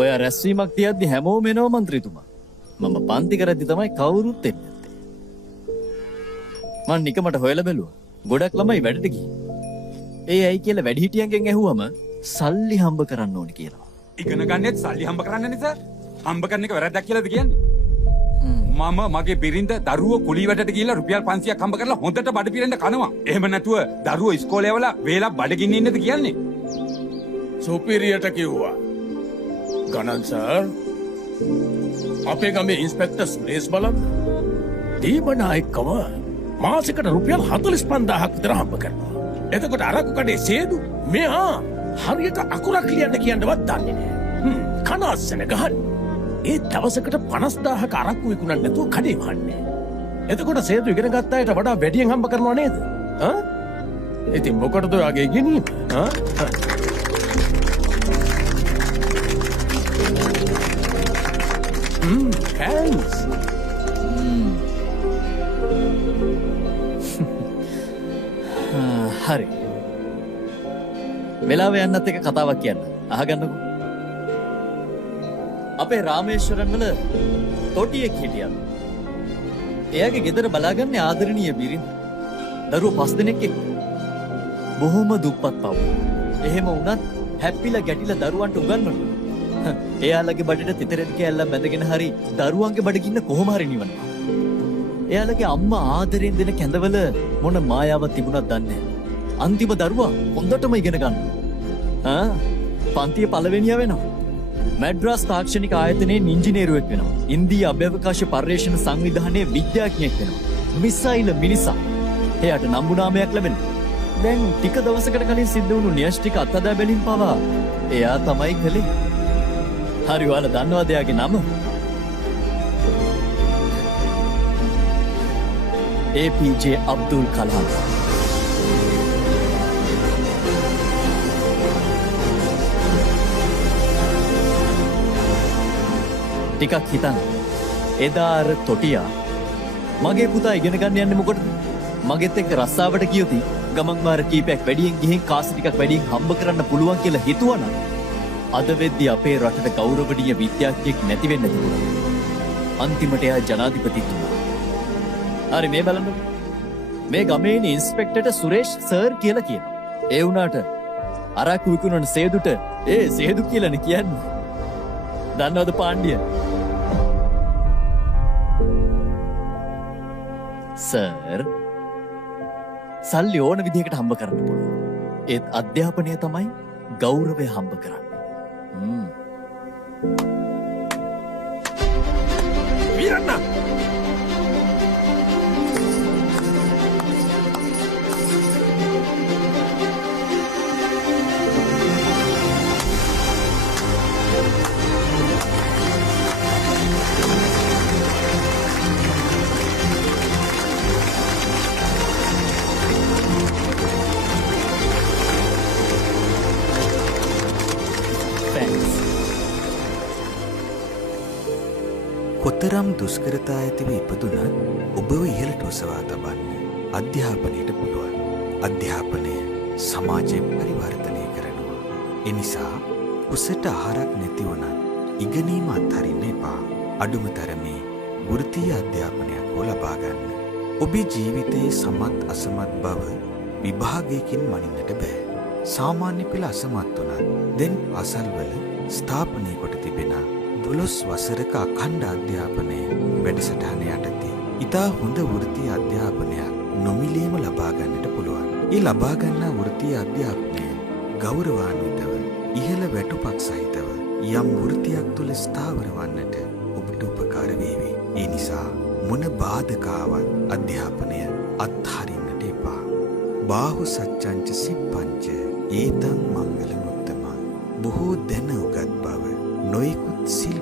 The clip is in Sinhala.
ඔය රැස්වීමක් තියද්දි හැමෝම එනවා මන්ත්‍රීතුමා. මම පන්ති කරද්දි තමයි කවුරුත් එන්නේ නැත්තේ. මං නිකමට හොයලා බැලුවා. ගොඩක් ළමයි වැඩට ගිහින්. ඒ ඇයි කියලා වැඩිහිටියන්ගෙන් ඇහුවම සල්ලි හම්බ කරන්න ඕනි කියලා. ඉගෙන ගන්නෙත් සල්ලි හම්බ කරන්න නිසා හම්බ කරන එක වැරද්දක් කියලාද කියන්නේ? මම මගේ බිරිඳ දරුවෝ කුලී වැඩට ගිහිල්ලා රුපියල් 500ක් හම්බ කරලා හොඳට බඩ පිරෙන්න කනවා. එහෙම නැතුව දරුවෝ ඉස්කෝලේ යවලා වේලා බඩගින්න ඉන්නද කියන්නේ? සුපිරියට කිව්වා. ගණන් සර් අපේ ගමේ ඉන්ස්පෙක්ටර් සුරේෂ් බලන්න දීමනායකව මාසෙකට රුපියල් 45000ක් විතර හම්බ කරනවා. එතකොට අරක්කු කඩේ සේදු මෙහා හරියට අකුරක් ලියන්න කියන්නවත් දන්නේ නැහැ. කන අස්සන ගහන්න. ඒ දවසකට 50000ක අරක්කු විකුණන්න නැතුව කඩේ වහන්නේ. එතකොට සේදු ඉගෙන ගත්ත අයට වඩා වැඩියෙන් හම්බ කරනවා නේද? ඉතින් මොකටද ඔයගේ ගෙනීම? Thanks. හරි. වෙලාව යන්නත් එක කතාවක් කියන්න. අහගන්නකෝ. අපේ රාමේශ්වරන් වල තොටියෙක් හිටියා. එයාගේ ගෙදර බලාගන්නේ ආදරණීය බිරිඳ. දරුවෝ 5 දෙනෙක් එක්ක. බොහොම දුප්පත් පවුල. එහෙම වුණත් හැප්පිලා ගැටිලා දරුවන්ට උගන්වනවා. එයාලගේ බඩට තිතරෙත් කැල්ලක් බැඳගෙන හරි දරුවන්ගේ බඩගින්න කොහොම හරි නිවනවා. එයාලගේ අම්මා ආදරෙන් දෙන කැඳවල මොන මායාවක් තිබුණත් දන්නේ නැහැ. අන්තිම දරුවා හොඳටම ඉගෙන ගන්නවා. පන්තියේ පළවෙනියා වෙනවා. මැඩ්‍රාස් තාක්ෂණික ආයතනයේ ඉංජිනේරුවෙක් වෙනවා. ඉන්දීය අභ්‍යවකාශ පර්යේෂණ සංවිධානයේ විද්‍යාඥයෙක් වෙනවා. මිසයිල මිනිසා. එයාට නම්බුනාමයක් ලැබෙනවා. දැන් ටික දවසකට කලින් සිද්ධ වුණු න්‍යෂ්ටික අත්හදා බැලීම් පවා එයා තමයි කළේ. හරි ඔයාලා දන්නවද එයාගේ නම? APJ අබ්දුල් කලාම්. ටිකක් හිතන්න. එදා අර තොටියා මගේ පුතා ඉගෙන ගන්න යන්නේ මොකටද? මගෙත් එක්ක රස්සාවට ගියොත් ගමන් වාර කීපයක් වැඩියෙන් ගිහින් කාසි ටිකක් වැඩියෙන් හම්බ කරන්න පුළුවන් කියලා හිතුවනම් අද වෙද්දී අපේ රටට ගෞරවනීය විද්‍යාඥයෙක් නැති වෙන්න තිබුණා. අන්තිමට එයා ජනාධිපතිත් වුණා. හරි මේ බලන්න. මේ ගමේ ඉන්න ඉන්ස්පෙක්ටර්ට සුරේෂ් සර් කියලා කියනවා. ඒ වුණාට අරක්කු විකුණන සේදුට සේදු කියලානේ කියන්නේ. දන්නවද පාණ්ඩිය? සර් සල්ලි ඕන විදිහකට හම්බ කරන්න පුළුවන්. ඒත් අධ්‍යාපනය තමයි ගෞරවය හම්බ කරන්නේ. වීරಣ್ණ කොතරම් දුෂ්කරතා ඇතිව ඉපදුනත් ඔබව ඉහළට ඔසවා තබන්න අධ්‍යාපනයට පුළුවන්. අධ්‍යාපනය සමාජය පරිවර්තනය කරනවා. එනිසා උසට ආහාරක් නැති වුණත් ඉගෙනීම අත්හරින්න එපා. අඩුම තරමේ වෘත්තීය අධ්‍යාපනයක් ලබා ගන්න. ඔබේ ජීවිතයේ සමත් අසමත් බව විභාගයකින් මනින්නට බෑ. සාමාන්‍ය පෙළ අසමත් වුණත් දැන් පාසල්වල ස්ථාපනය කොට තිබෙන 12 වසරක අඛණ්ඩ අධ්‍යාපනය වැඩසටහන යටතේ ඉතා හොඳ වෘත්තීය අධ්‍යාපනයක් නොමිලේම ලබා ගන්නට පුළුවන්. ඒ ලබා ගන්නා වෘත්තීය අධ්‍යාපනය ගෞරවාන්විතව ඉහළ වැටුපක් සහිතව යම් වෘත්තියක් තුළ ස්ථාවර වන්නට ඔබට උපකාර වේවි. ඒ නිසා මොන බාධකාවත් අධ්‍යාපනය අත්හරින්නට එපා. බාහු සච්චංච සිප්පංච ඒතං මංගල මුත්තම. බොහෝ දැන උගත් බව නොයෙකුත් සිල්